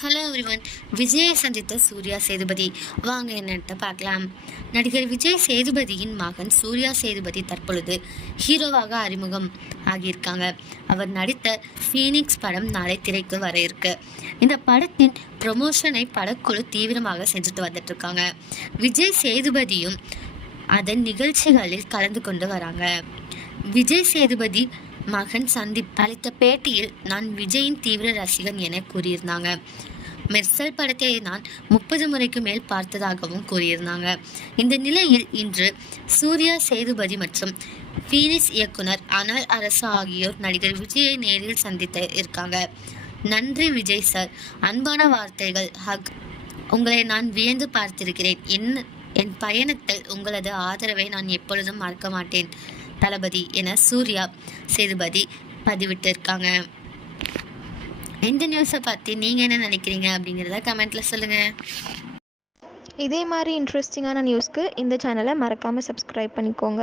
Hello everyone விஜயை சந்தித்த சூர்யா சேதுபதி. வாங்க என்னட்ட பார்க்கலாம். நடிகர் விஜய் சேதுபதியின் மகன் சூர்யா சேதுபதி தற்பொழுது ஹீரோவாக அறிமுகம் ஆகியிருக்காங்க. அவர் நடித்த ஃபீனிக்ஸ் படம் நாளை திரைக்கு வர இருக்கு. இந்த படத்தின் ப்ரொமோஷனை படக்குழு தீவிரமாக செஞ்சுட்டு வந்துட்டு இருக்காங்க விஜய் சேதுபதியும் அதன் நிகழ்ச்சிகளில் கலந்து கொண்டு வராங்க. விஜய் சேதுபதி மகன் சந்தீப் அளித்த பேட்டியில் நான் விஜயின் தீவிர ரசிகன் என கூறியிருந்தாங்க. மெர்சல் படத்தை நான் முப்பது முறைக்கு மேல் பார்த்ததாகவும் கூறியிருந்தாங்க. இந்த நிலையில் இன்று சூர்யா சேதுபதி மற்றும் ஃபீனிக்ஸ் இயக்குனர் அனல் அரசு ஆகியோர் நடிகர் விஜயை நேரில் சந்தித்து இருக்காங்க. நன்றி விஜய் சார். அன்பான வார்த்தைகள். ஹக். உங்களை நான் வியந்து பார்த்திருக்கிறேன். என் என் பயணத்தில் உங்களது ஆதரவை நான் எப்பொழுதும் மறக்க மாட்டேன். தளபதி என சூர்யா சேதுபதி பதிவிட்டிருக்காங்க. இந்த நியூஸை பற்றி நீங்கள் என்ன நினைக்கிறீங்க அப்படிங்கிறத கமெண்ட்டில் சொல்லுங்கள் இதே மாதிரி இன்ட்ரெஸ்டிங்கான நியூஸ்க்கு இந்த சேனலை மறக்காமல் சப்ஸ்கிரைப் பண்ணிக்கோங்க.